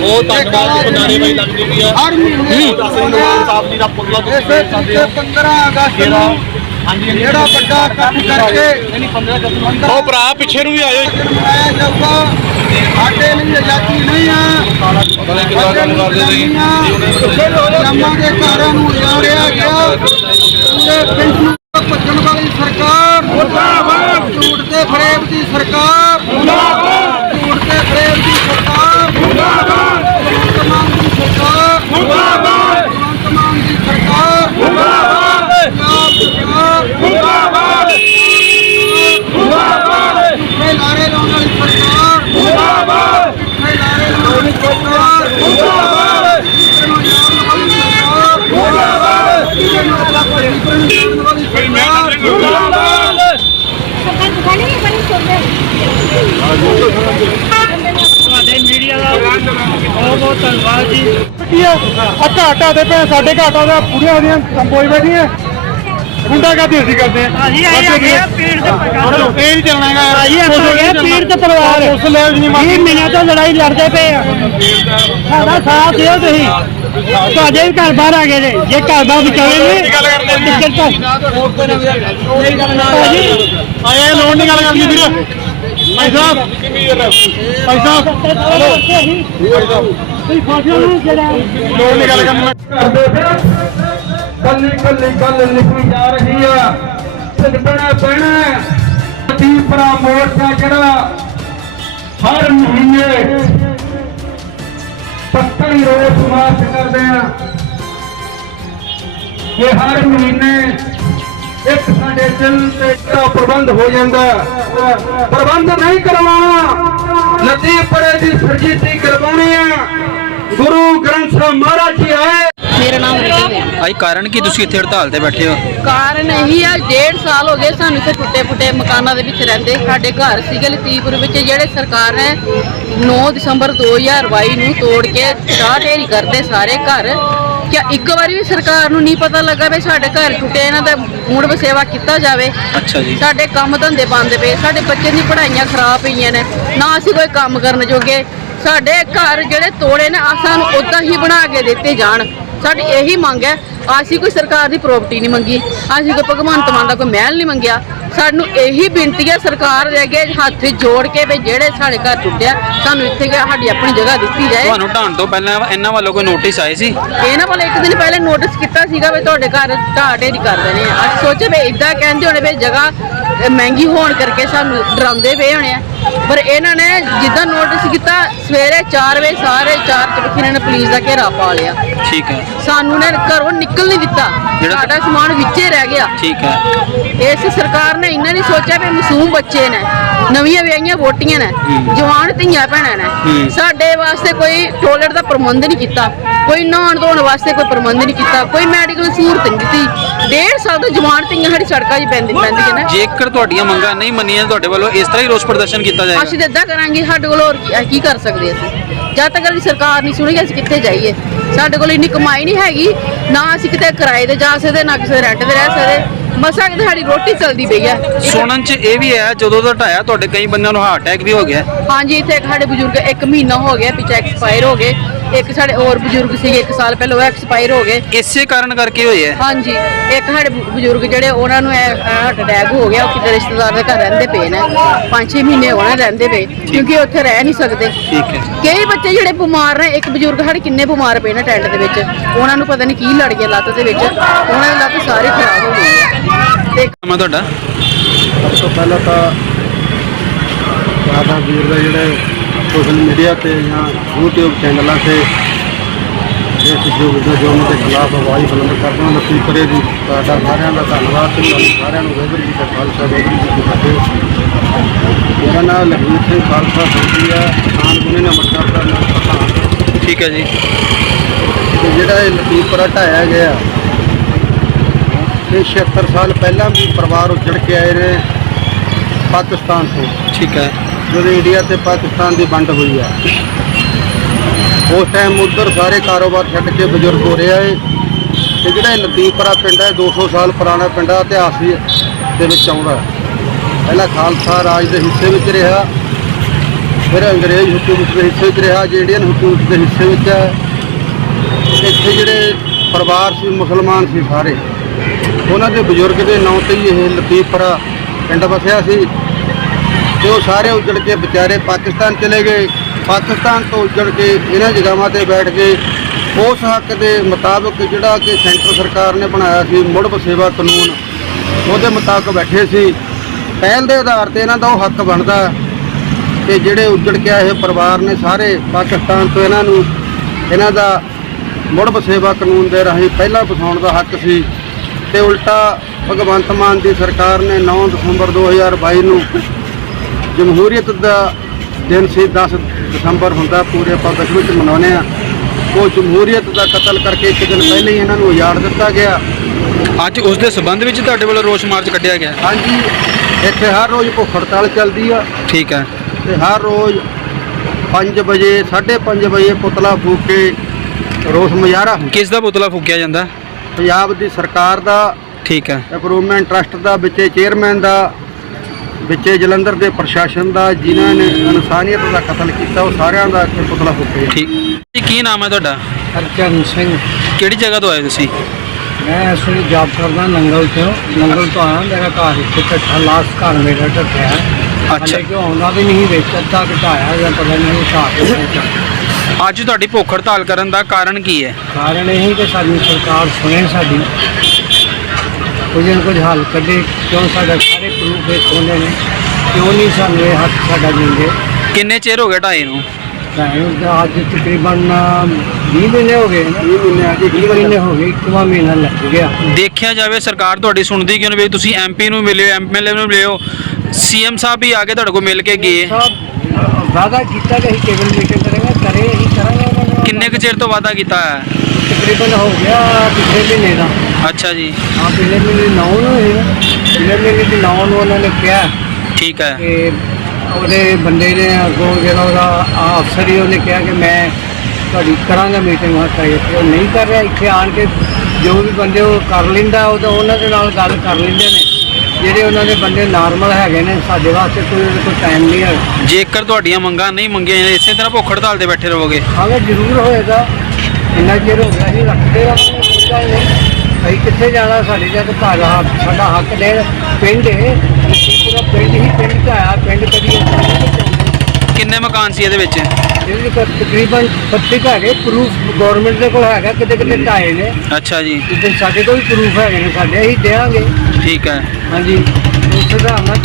ਉਹ ਧੰਨਵਾਦ ਦੀ ਨਾਰੇਬਾਜ਼ੀ ਲੱਗਦੀ ਪਈ ਆ। ਹਰ ਮਹੀਨੇ ਸਾਹਿਬ ਜੀ ਦਾ ਪੁਤਲਾ ਇਸੇ ਪਿੱਛੇ 15 ਅਗਸਤ ਨੂੰ ਹਾਂਜੀ ਜਿਹੜਾ ਵੱਡਾ ਇਕੱਠ ਕਰਕੇ ਨਹੀਂ 15 ਅਗਸਤ ਉਹ ਭਰਾ ਪਿੱਛੇ ਨੂੰ ਵੀ ਆਇਓ ਸਾਡੇ ਲਈ ਆਜ਼ਾਦੀ ਨਹੀਂ ਆ। ਬੜੇ ਕਿਦਾਂ ਗੱਲ ਕਰਦੇ ਸੀ ਜੰਮਾਂ ਦੇ ਘਰਾਂ ਨੂੰ ਉਜਾੜਿਆ ਗਿਆ। ਪੂਰੇ ਪਿੰਡ ਨੂੰ ਭੱਜਣ ਵਾਲੀ ਸਰਕਾਰ ਮੁਰਦਾਬਾਦ ਝੂਠ ਤੇ ਫਰੇਬ ਦੀ ਸਰਕਾਰ ਮੁਰਦਾਬਾਦ ਝੂਠ ਤੇ ਫਰੇਬ ਦੀ ਸਰਕਾਰ ਮੁਰਦਾਬਾਦ ਭਗਵੰਤ ਮਾਨ ਦੀ ਸਰਕਾਰ ਮੁਰਦਾਬਾਦ ਭਗਵੰਤ ਮਾਨ ਦੀ ਸਰਕਾਰ ਮੁਰਦਾਬਾਦ ਪੰਜਾਬ ਸਰਕਾਰ ਮੁਰਦਾਬਾਦ ਮੁਰਦਾਬਾਦ ਝੂਠੇ ਲਾਰੇ ਲਾਉਣ ਵਾਲੀ ਸਰਕਾਰ ਮੁਰਦਾਬਾਦ ਝੂਠੇ ਲਾਰੇ ਲਾਉਣ ਵਾਲੀ ਸਰਕਾਰ ਮੁਰਦਾਬਾਦ ਜਿਹਨੂੰ ਜਾਣ ਵਾਲੀ ਸਰਕਾਰ ਮੁਰਦਾਬਾਦ ਜਿਹਨੂੰ ਅਗਲਾ ਕੋਈ ਜਾਣ ਵਾਲੀ ਸਰਕਾਰ ਮੁਰਦਾਬਾਦ ਤੁਹਾਡੇ ਮੀਡੀਆ ਦਾ ਬਹੁਤ ਬਹੁਤ ਧੰਨਵਾਦ ਜੀ। ਆ ਘਾਟਾ ਦੇ ਪਏ ਸਾਡੇ ਘਾਟਾ ਦਾ ਪੂਰੀਆਂ ਉਹਦੀਆਂ ਕੰਬੋਈ ਬੈਠੀਆਂ। ਗੁੰਡਾ ਕਰਦੀ ਅਸੀਂ ਕਰਦੇ ਆ ਅਸੀਂ ਆਏ ਹੈਗੇ ਆ ਪੀੜ ਦੇ ਪਰਿਵਾਰ। ਇਹ ਨਹੀਂ ਚੱਲਣਾ ਹੈਗਾ ਭਾਈ ਆਪਾਂ ਆ ਪੀੜ ਦੇ ਪਰਿਵਾਰ। ਉਸ ਲੈਵਲ ਨਹੀਂ 20 ਮਹੀਨਿਆਂ ਤੋਂ ਲੜਾਈ ਲੜਦੇ ਪਏ ਆ। ਸਾਡਾ ਸਾਥ ਦਿਓ ਤੁਸੀਂ। ਤੁਹਾਡੇ ਵੀ ਘਰ ਬਾਹਰ ਆ ਗਏ ਨੇ ਜੇ ਘਰ ਬਾਹਰ ਵਿਚਾਰੇ ਨੇ। ਟਿਕਟ ਤਾਂ ਆਏ ਲੋਨ ਦੀ ਗੱਲ ਕਰਦੀ ਵੀਰ। ਭਾਈ ਸਾਹਿਬ। ਭਾਈ ਸਾਹਿਬ। ਤੁਸੀਂ ਫਾਸਿਆਂ ਨੂੰ ਜਿਹੜਾ ਲੋਨ ਦੀ ਗੱਲ ਕਰਨੀ ਕਰਦੇ ਫਿਰ ਕੱਲੀ ਕੱਲੀ ਗੱਲ ਲਿਖੀ ਜਾ ਰਹੀ ਆ। ਭੁਗਤਣਾ ਪੈਣਾ ਤੀਪਰਾ ਮੋਰਚਾ ਜਿਹੜਾ ਹਰ ਮਹੀਨੇ ਪੱਕੜੀ ਰੋਸ ਮਾਰਚ ਕਰਦੇ ਆ। ਇਹ ਹਰ ਮਹੀਨੇ ਇੱਕ ਸਾਡੇ ਦਿਲ ਤੇ ਜਿਹੜਾ ਪ੍ਰਬੰਧ ਹੋ ਜਾਂਦਾ। ਪ੍ਰਬੰਧ ਨਹੀਂ ਕਰਵਾਉਣਾ। ਲਤੀਫੜੇ ਦੀ ਸਰਜੀਤੀ ਕਰਵਾਉਣੀ ਆ। ਗੁਰੂ ਗ੍ਰੰਥ ਸਾਹਿਬ ਮਹਾਰਾਜ ਜੀ ਆਏ। ਮੇਰਾ ਨਾਮ ਰਿਤੂ ਹੈ ਆਈ ਕਾਰਨ ਕੀ ਤੁਸੀਂ ਇੱਥੇ ਹੜਤਾਲ ਤੇ ਬੈਠੇ ਹੋ? ਕਾਰਨ ਇਹੀ ਆ ਡੇਢ ਸਾਲ ਹੋ ਗਏ ਸਾਨੂੰ ਇੱਥੇ ਟੁੱਟੇ ਫੁੱਟੇ ਮਕਾਨਾਂ ਦੇ ਵਿੱਚ ਰਹਿੰਦੇ। ਸਾਡੇ ਘਰ ਸੀਗੇ ਲਤੀਪੁਰ ਵਿੱਚ ਜਿਹੜੇ ਸਰਕਾਰ ਨੇ 9 ਦਸੰਬਰ 2022 ਨੂੰ ਤੋੜ ਕੇ ਢਾਹ ਢੇਰੀ ਕਰਦੇ ਸਾਰੇ ਘਰ। ਕਿ ਇੱਕ ਵਾਰੀ ਵੀ ਸਰਕਾਰ ਨੂੰ ਨਹੀਂ ਪਤਾ ਲੱਗਾ ਵੀ ਸਾਡੇ ਘਰ ਟੁੱਟੇ ਇਹਨਾਂ ਦਾ ਮੁੜ ਵਸੇਵਾ ਕੀਤਾ ਜਾਵੇ। ਅੱਛਾ ਜੀ। ਸਾਡੇ ਕੰਮ ਧੰਦੇ ਬੰਦ ਪਏ ਸਾਡੇ ਬੱਚੇ ਦੀ ਪੜ੍ਹਾਈਆਂ ਖਰਾਬ ਪਈਆਂ ਨੇ ਨਾ ਅਸੀਂ ਕੋਈ ਕੰਮ ਕਰਨ ਜੋਗੇ। ਸਾਡੇ ਘਰ ਜਿਹੜੇ ਤੋੜੇ ਨੇ ਆ ਸਾਨੂੰ ਉਦਾਂ ਹੀ ਬਣਾ ਕੇ ਦਿੱਤੇ ਜਾਣ। ਸਾਡੀ ਇਹੀ ਮੰਗ ਹੈ ਅਸੀਂ ਕੋਈ ਸਰਕਾਰ ਦੀ ਪ੍ਰਾਪਰਟੀ ਨਹੀਂ ਮੰਗੀ ਅਸੀਂ ਕੋਈ ਭਗਵੰਤ ਮਾਨ ਦਾ ਕੋਈ ਮਹਿਲ ਨਹੀਂ ਮੰਗਿਆ। ਸਾਨੂੰ ਇਹੀ ਬੇਨਤੀ ਹੈ ਸਰਕਾਰ ਦੇ ਅੱਗੇ ਹੱਥ ਜੋੜ ਕੇ ਵੀ ਜਿਹੜੇ ਸਾਡੇ ਘਰ ਟੁੱਟਿਆ ਸਾਨੂੰ ਇੱਥੇ ਕਿ ਸਾਡੀ ਆਪਣੀ ਜਗ੍ਹਾ ਦਿੱਤੀ ਜਾਏ। ਤੁਹਾਨੂੰ ਢਾਣ ਤੋਂ ਪਹਿਲਾਂ ਇਹਨਾਂ ਵੱਲੋਂ ਕੋਈ ਨੋਟਿਸ ਆਏ ਸੀ? ਇਹਨਾਂ ਵੱਲ ਇੱਕ ਦਿਨ ਪਹਿਲੇ ਨੋਟਿਸ ਕੀਤਾ ਸੀਗਾ ਵੀ ਤੁਹਾਡੇ ਘਰ ਢਾਹ ਢੇਰੀ ਕਰ ਦੇਣੇ ਆ। ਅਸੀਂ ਸੋਚੇ ਵੀ ਇਦਾਂ ਕਹਿੰਦੇ ਹੋਣੇ ਵੀ ਜਗ੍ਹਾ ਅਹ, ਮਹਿੰਗੀ ਹੋਣ ਕਰਕੇ ਸਾਨੂੰ ਡਰਾਉਂਦੇ ਪਏ ਹੋਣੇ ਆ। ਪਰ ਇਹਨਾਂ ਨੇ ਜਿੱਦਾਂ ਨੋਟਿਸ ਕੀਤਾ ਸਵੇਰੇ 4 ਵਜੇ ਸਾਰੇ ਚਾਰ ਚਬੱਖੀ ਇਹਨਾਂ ਨੇ ਪੁਲਿਸ ਦਾ ਘੇਰਾ ਪਾ ਲਿਆ। ਠੀਕ ਹੈ। ਸਾਨੂੰ ਨੇ ਘਰੋਂ ਨਿਕਲ ਨਹੀਂ ਦਿੱਤਾ। ਜਿਹੜਾ- ਸਾਡਾ ਸਮਾਨ ਵਿੱਚੇ ਰਹਿ ਗਿਆ। ਠੀਕ ਹੈ। ਇਸ ਸਰਕਾਰ ਨੇ ਇਹਨਾਂ ਨਹੀਂ ਸੋਚਿਆ ਵੀ ਮਾਸੂਮ ਬੱਚੇ ਨੇ ਨਵੀਆਂ ਵਿਆਹੀਆਂ ਵੋਟੀਆਂ ਨੇ ਜਵਾਨ ਧੀਆਂ ਭੈਣਾਂ ਨੇ। ਸਾਡੇ ਵਾਸਤੇ ਕੋਈ ਟੋਇਲਟ ਦਾ ਪ੍ਰਬੰਧ ਨਹੀਂ ਕੀਤਾ ਕੋਈ ਨਹਾਉਣ ਧੋਣ ਵਾਸਤੇ ਕੋਈ ਪ੍ਰਬੰਧ ਨਹੀਂ ਕੀਤਾ ਕੋਈ ਮੈਡੀਕਲ ਸਹੂਲਤ ਨਹੀਂ ਦਿੱਤੀ। ਡੇਢ ਸਾਲ ਤੋਂ ਜਵਾਨ ਧੀਆਂ ਸਾਡੀ ਸੜਕਾਂ 'ਚ ਪੈਂਦੀ ਪੈਂਦੀਆਂ ਨੇ। ਜੇਕਰ ਤੁਹਾਡੀਆਂ ਮੰਗਾਂ ਨਹੀਂ ਮੰਨੀਆਂ ਤੁਹਾਡੇ ਵੱਲੋਂ ਇਸ ਤਰ੍ਹਾਂ ਹੀ ਰੋਸ ਪ੍ਰਦਰਸ਼ਨ ਕੀਤਾ ਜਾਏਗਾ। ਅਸੀਂ ਤਾਂ ਏਦਾਂ ਕਰਾਂਗੇ ਸਾਡੇ ਕੋਲ ਹੋਰ ਕੀ- ਕਰ ਸਕਦੇ ਅਸੀਂ? ਜਦ ਤੱਕ ਸਾਡੀ ਸਰਕਾਰ ਨਹੀਂ ਸੁਣੇਗੀ ਅਸੀਂ ਕਿੱਥੇ ਜਾਈਏ? ਸਾਡੇ ਕੋਲ ਇੰਨੀ ਕਮਾਈ ਨਹੀਂ ਹੈਗੀ ਨਾ ਅਸੀਂ ਕਿਤੇ ਕਿਰਾਏ ਤੇ ਜਾ ਸਕਦੇ ਨਾ ਕਿਸੇ ਰੈਂਟ ਤੇ ਰਹਿ ਸਕਦੇ। ਮਸਾ ਕਿਤੇ ਸਾਡੀ ਰੋਟੀ ਚੱਲਦੀ ਪਈ ਹੈ। ਸੁਣਨ ਚ ਇਹ ਵੀ ਹੈ ਜਦੋਂ ਦਾ ਢਾਇਆ ਤੁਹਾਡੇ ਕਈ ਬੰਦਿਆਂ ਨੂੰ ਹਾਰਟ ਅਟੈਕ ਵੀ ਹੋ ਗਿਆ। ਹਾਂਜੀ ਇੱਥੇ ਇੱਕ ਸਾਡੇ ਬਜ਼ੁਰਗ ਇੱਕ ਮਹੀਨਾ ਹੋ ਗਿਆ ਪਿੱਛੇ ਐਕਸਪਾਇਰ ਹੋ ਗਏ। ਇੱਕ ਸਾਡੇ ਹੋਰ ਬਜ਼ੁਰਗ ਸੀਗੇ ਇੱਕ ਸਾਲ ਪਹਿਲਾਂ ਉਹ ਐਕਸਪਾਇਰ ਹੋ ਗਏ। ਇਸੇ ਕਾਰਨ ਕਰਕੇ ਹੋਏ ਹੈ? ਹਾਂਜੀ ਇੱਕ ਸਾਡੇ ਬ- ਬਜ਼ੁਰਗ ਜਿਹੜੇ ਉਹਨਾਂ ਨੂੰ ਹਾਰਟ ਅਟੈਕ ਹੋ ਗਿਆ ਉਹ ਕਿਤੇ ਰਿਸ਼ਤੇਦਾਰ ਦੇ ਘਰ ਰਹਿੰਦੇ ਪਏ ਨੇ। 5-6 ਮਹੀਨੇ ਹੋਣੇ ਰਹਿੰਦੇ ਪਏ ਕਿਉਂਕਿ ਉੱਥੇ ਰਹਿ ਨਹੀਂ ਸਕਦੇ। ਠੀਕ ਹੈ। ਕਈ ਬੱਚੇ ਜਿਹੜੇ ਬਿਮਾਰ ਨੇ ਇੱਕ ਬਜ਼ੁਰਗ ਸਾਡੇ ਕਿੰਨੇ ਬਿਮਾਰ ਪਏ ਨੇ ਟੈਂਟ ਦੇ ਵਿੱਚ। ਉਹਨਾਂ ਨੂੰ ਪਤਾ ਨਹੀਂ ਕੀ ਲੜ ਗਿਆ ਲੱਤ ਦੇ ਵਿੱਚ। ਉਹਨਾਂ ਦੀ ਲੱਤ ਸਾਰੀ ਖਰਾਬ ਹੋ ਗਈ ਹੈ ਤੇ ਮੈਂ ਤੁਹਾਡਾ? ਸਭ ਤੋਂ ਪਹਿਲਾਂ ਤਾਂ ਬਾਬਾ ਵੀਰ ਦਾ ਜਿਹੜੇ ਸੋਸ਼ਲ ਮੀਡੀਆ ਤੇ ਜਾਂ YouTube ਚੈਨਲਾਂ ਤੇ ਇਸ ਯੁੱਗ ਦੇ ਜੁਰਮ ਦੇ ਖਿਲਾਫ ਆਵਾਜ਼ ਬੁਲੰਦ ਕਰਦੇ ਹਨ। ਅਸੀਂ ਕਰੇ ਜੀ ਤੁਹਾਡਾ ਸਾਰਿਆਂ ਦਾ ਧੰਨਵਾਦ ਤੇ ਤੁਹਾਨੂੰ ਸਾਰਿਆਂ ਨੂੰ ਵਾਹਿਗੁਰੂ ਜੀ ਦਾ ਖਾਲਸਾ ਵਾਹਿਗੁਰੂ ਜੀ ਕੀ ਫਤਿਹ। ਮੇਰਾ ਨਾਮ ਲਖਵੀਰ ਸਿੰਘ ਖਾਲਸਾ ਸੰਧੀ ਹੈ ਕਿਸਾਨ ਗੁਨੇ ਨਮਸਕਾਰ ਦਾ ਮੈਂ ਪ੍ਰਧਾਨ ਠੀਕ ਹੈ ਜੀ। ਤੇ ਜਿਹੜਾ ਇਹ ਲਤੀਫਪੁਰਾ ਢਾਇਆ ਗਿਆ ਇਹ 76 ਸਾਲ ਪਹਿਲਾਂ ਵੀ ਪਰਿਵਾਰ ਉੱਜੜ ਕੇ ਆਏ ਨੇ ਪਾਕਿਸਤਾਨ ਤੋਂ। ਠੀਕ ਹੈ। ਜਦੋਂ ਇੰਡੀਆ ਤੇ ਪਾਕਿਸਤਾਨ ਦੀ ਵੰਡ ਹੋਈ ਹੈ, ਉਸ ਟਾਈਮ ਉਧਰ ਸਾਰੇ ਕਾਰੋਬਾਰ ਛੱਡ ਕੇ ਬਜ਼ੁਰਗ ਹੋ ਰਿਹਾ ਏ ਤੇ ਜਿਹੜਾ ਇਹ ਲਤੀਫਪੁਰਾ ਪਿੰਡ ਹੈ 200 ਸਾਲ ਪੁਰਾਣਾ ਪਿੰਡ ਹੈ ਇਤਿਹਾਸ ਦੇ ਵਿੱਚ ਆਉਂਦਾ ਪਹਿਲਾਂ ਖਾਲਸਾ ਰਾਜ ਦੇ ਹਿੱਸੇ ਵਿੱਚ ਰਿਹਾ, ਫਿਰ ਅੰਗਰੇਜ਼ ਹਕੂਮਤ ਦੇ ਹਿੱਸੇ ਵਿੱਚ ਰਿਹਾ ਜੇ ਇੰਡੀਅਨ ਹਕੂਮਤ ਦੇ ਹਿੱਸੇ ਵਿੱਚ ਹੈ। ਇੱਥੇ ਜਿਹੜੇ ਪਰਿਵਾਰ ਸੀ, ਮੁਸਲਮਾਨ ਸੀ ਸਾਰੇ। ਉਹਨਾਂ ਦੇ ਬਜ਼ੁਰਗ ਦੇ ਨਾਂ ਤੇ ਹੀ ਇਹ ਲਤੀਫਪੁਰਾ ਪਿੰਡ ਵਸਿਆ ਸੀ। ਉਹ ਸਾਰੇ ਉੱਜੜ ਕੇ ਵਿਚਾਰੇ ਪਾਕਿਸਤਾਨ ਚਲੇ ਗਏ, ਪਾਕਿਸਤਾਨ ਤੋਂ ਉੱਜੜ ਕੇ ਇਹਨਾਂ ਜਗ੍ਹਾਵਾਂ ਤੇ ਬੈਠ ਕੇ ਉਸ ਹੱਕ ਦੇ ਮੁਤਾਬਕ ਜਿਹੜਾ ਕਿ ਸੈਂਟਰ ਸਰਕਾਰ ਨੇ ਬਣਾਇਆ ਸੀ, ਮੁੜ ਵਸੇਵਾ ਕਾਨੂੰਨ, ਉਹਦੇ ਮੁਤਾਬਕ ਬੈਠੇ ਸੀ। ਪਹਿਲ ਦੇ ਆਧਾਰ ਤੇ ਇਹਨਾਂ ਦਾ ਉਹ ਹੱਕ ਬਣਦਾ ਕਿ ਜਿਹੜੇ ਉੱਜੜ ਕੇ ਆਏ ਪਰਿਵਾਰ ਨੇ ਸਾਰੇ ਪਾਕਿਸਤਾਨ ਤੋਂ ਇਹਨਾਂ ਨੂੰ, ਇਹਨਾਂ ਦਾ ਮੁੜ ਵਸੇਵਾ ਕਾਨੂੰਨ ਦੇ ਰਾਹੀਂ ਪਹਿਲਾਂ ਵਸਾਉਣ ਦਾ ਹੱਕ ਸੀ। ਤੇ ਉਲਟਾ ਭਗਵੰਤ ਮਾਨ ਦੀ ਸਰਕਾਰ ਨੇ 9 ਦਸੰਬਰ 2022 ਨੂੰ ਜਮਹੂਰੀਅਤ ਦਾ ਦਿਨ ਸੀ 10 ਦਸੰਬਰ ਹੁੰਦਾ ਪੂਰੇ ਆਪਾਂ ਵਿੱਚ ਮਨਾਉਂਦੇ ਆ ਉਹ ਜਮਹੂਰੀਅਤ ਦਾ ਕਤਲ ਕਰਕੇ ਇੱਕ ਦਿਨ ਪਹਿਲੇ ਹੀ ਇਹਨਾਂ ਨੂੰ ਉਜਾੜ ਦਿੱਤਾ ਗਿਆ। ਅੱਜ ਉਸ ਦੇ ਸਬੰਧ ਵਿੱਚ ਤੁਹਾਡੇ ਵੱਲੋਂ ਰੋਸ ਮਾਰਚ ਕੱਢਿਆ ਗਿਆ। ਹਾਂਜੀ ਇੱਥੇ ਹਰ ਰੋਜ਼ ਭੁੱਖ ਹੜਤਾਲ ਚੱਲਦੀ ਆ। ਠੀਕ ਹੈ। ਤੇ ਹਰ ਰੋਜ਼ 5 ਵਜੇ 5:30 ਵਜੇ ਪੁਤਲਾ ਫੂਕ ਕੇ ਰੋਸ ਮੁਜ਼ਾਹਰਾ ਹੁੰਦਾ। ਕਿਸ ਦਾ ਪੁਤਲਾ ਫੂਕਿਆ ਜਾਂਦਾ? ਪੰਜਾਬ ਦੀ ਸਰਕਾਰ ਦਾ ਠੀਕ ਹੈ। ਇੰਪਰੂਵਮੈਂਟ ਟਰਸਟ ਦਾ ਵਿੱਚੇ ਚੇਅਰਮੈਨ ਦਾ ਵਿੱਚੇ ਜਲੰਧਰ ਦੇ ਪ੍ਰਸ਼ਾਸਨ ਦਾ ਜਿਨ੍ਹਾਂ ਨੇ ਇਨਸਾਨੀਅਤ ਦਾ ਕਤਲ ਕੀਤਾ ਉਹ ਸਾਰਿਆਂ ਦਾ ਇੱਥੇ ਪੁਤਲਾ ਫੂਕਿਆ ਠੀਕ। ਜੀ ਕੀ ਨਾਮ ਹੈ ਤੁਹਾਡਾ? ਹਰਚਰਨ ਸਿੰਘ। ਕਿਹੜੀ ਜਗ੍ਹਾ ਤੋਂ ਆਏ ਤੁਸੀਂ? ਮੈਂ ਇਸ ਵੇਲੇ ਜੌਬ ਕਰਦਾ ਨੰਗਲ ਤੋਂ। ਨੰਗਲ ਤੋਂ ਆਇਆ ਮੇਰਾ ਘਰ ਇੱਥੇ ਢੱਠਾ ਲਾਸਟ ਘਰ ਮੇਰਾ ਢੱਠਿਆ ਅੱਛਾ। ਕਿ ਆਉਂਦਾ ਵੀ ਨਹੀਂ ਵਿੱਚ ਅੱਧਾ ਘਟਾਇਆ ਜਾਂ ਪਤਾ ਨਹੀਂ ਪਹੁੰਚਾ ਅੱਜ ਤੁਹਾਡੀ ਭੁੱਖ ਹੜਤਾਲ ਕਰਨ ਦਾ ਕਾਰਨ ਕੀ ਹੈ? ਕਾਰਨ ਇਹ ਕਿ ਸਾਡੀ ਸਰਕਾਰ ਸੁਣੇ ਸਾਡੀ। ਕੁਝ ਨਾ ਕੁਝ ਹੱਲ ਕੱਢੇ ਕਿਉਂ ਸਾਡਾ ਸਾਰੇ ਪ੍ਰੂਫ ਇਹ ਖੋਲੇ ਨੇ ਕਿਉਂ ਨਹੀਂ ਸਾਨੂੰ ਇਹ ਹੱਕ ਸਾਡਾ ਦਿੰਦੇ? ਕਿੰਨੇ ਚਿਰ ਹੋ ਗਿਆ ਢਾਈ ਨੂੰ? ਤਾਂ ਅੱਜ ਤਕਰੀਬਨ 20 ਮਹੀਨੇ ਹੋ ਗਏ ਨਾ। 20 ਮਹੀਨੇ ਅੱਜ 20 ਮਹੀਨੇ ਹੋ ਗਏ ਇੱਕਵਾ ਮਹੀਨਾ ਲੱਗ ਗਿਆ। ਦੇਖਿਆ ਜਾਵੇ ਸਰਕਾਰ ਤੁਹਾਡੀ ਸੁਣਦੀ ਕਿਉਂ ਨਹੀਂ ਵੀ ਤੁਸੀਂ ਐਮਪੀ ਨੂੰ ਮਿਲਿਓ ਐਮਐਲਏ ਨੂੰ ਮਿਲਿਓ ਸੀਐਮ ਸਾਹਿਬ ਵੀ ਆ ਕੇ ਤੁਹਾਡੇ ਕੋਲ ਮਿਲ ਕੇ ਗਏ। ਸਾਹਿਬ ਵਾਅਦਾ ਕੀਤਾ ਕਿ ਅਸੀਂ ਕੇਬਲ ਮੀਟਿੰਗ ਕਰਾਂਗੇ ਕਰੇ ਅਸੀਂ ਕਰਾਂਗੇ। ਕਿੰਨੇ ਕੁ ਚਿਰ ਤੋਂ ਵਾਅਦਾ ਕੀਤਾ ਹੈ? ਤਕਰੀਬਨ ਹੋ ਗਿਆ ਪਿਛਲੇ ਮਹੀਨੇ ਦਾ। ਅੱਛਾ ਜੀ। ਹਾਂ ਪਿਛਲੇ ਮਹੀਨੇ 9 ਨੂੰ ਨਾ ਪਿਛਲੇ ਮਹੀਨੇ ਦੀ 9 ਨੂੰ ਉਹਨਾਂ ਨੇ ਕਿਹਾ। ਠੀਕ ਹੈ। ਕਿ ਉਹਦੇ ਬੰਦੇ ਨੇ ਅੱਗੋਂ ਜਿਹੜਾ ਉਹਦਾ ਆ ਅਫਸਰ ਹੀ ਉਹਨੇ ਕਿਹਾ ਕਿ ਮੈਂ ਤੁਹਾਡੀ ਕਰਾਂਗਾ ਮੀਟਿੰਗ ਹਾਂ ਕਰੀ ਤੇ ਉਹ ਨਹੀਂ ਕਰ ਰਿਹਾ। ਇੱਥੇ ਆਣ ਕੇ ਜੋ ਵੀ ਬੰਦੇ ਉਹ ਕਰ ਲੈਂਦਾ ਉਹ ਤਾਂ ਉਹਨਾਂ ਦੇ ਨਾਲ ਗੱਲ ਕਰ ਲੈਂਦੇ ਨੇ। ਜਿਹੜੇ ਉਹਨਾਂ ਦੇ ਬੰਦੇ ਨਾਰਮਲ ਹੈਗੇ ਨੇ ਸਾਡੇ ਵਾਸਤੇ ਕੋਈ ਕੋਲ ਟਾਈਮ ਨਹੀਂ ਹੈ ਜੇਕਰ ਤੁਹਾਡੀਆਂ ਮੰਗਾਂ ਨਹੀਂ ਮੰਗੀਆਂ ਇਸੇ ਤਰ੍ਹਾਂ ਭੁੱਖ ਹੜਤਾਲ ਤੇ ਬੈਠੇ ਰਹੋਗੇ। ਹਾਲੇ ਜ਼ਰੂਰ ਹੋਏਗਾ। ਇੰਨਾ ਚਿਰ ਹੋ ਗਿਆ ਰੱਖਦੇ ਰਹਾਂਗੇ। ਕੋਈ ਨਹੀਂ। ਅਸੀਂ ਕਿੱਥੇ ਜਾਣਾ ਸਾਡੇ ਜਦ ਘਰ ਆ ਸਾਡਾ ਹੱਕ ਦੇ ਪਿੰਡ ਹੈ ਅਸੀਂ ਪੂਰਾ ਪਿੰਡ ਹੀ ਪਿੰਡ ਦਾ ਆ ਪਿੰਡ ਕਦੀ ਕਿੰਨੇ ਮਕਾਨ ਸੀ ਇਹਦੇ ਵਿੱਚ? ਜਿਹਦੇ ਕੋਲ ਤਕਰੀਬਨ 25 ਹੈਗੇ ਪ੍ਰੂਫ ਗਵਰਨਮੈਂਟ ਦੇ ਕੋਲ ਹੈਗਾ ਕਿਤੇ ਕਿਤੇ ਢਾਏ ਨੇ। ਅੱਛਾ ਜੀ। ਤੇ ਸਾਡੇ ਕੋਲ ਵੀ ਪ੍ਰੂਫ ਹੈਗੇ ਨੇ ਸਾਡੇ ਅਸੀਂ ਦੇਵਾਂਗੇ ਠੀਕ ਹੈ। ਹਾਂਜੀ। ਉਸ ਹਿਸਾਬ ਨਾਲ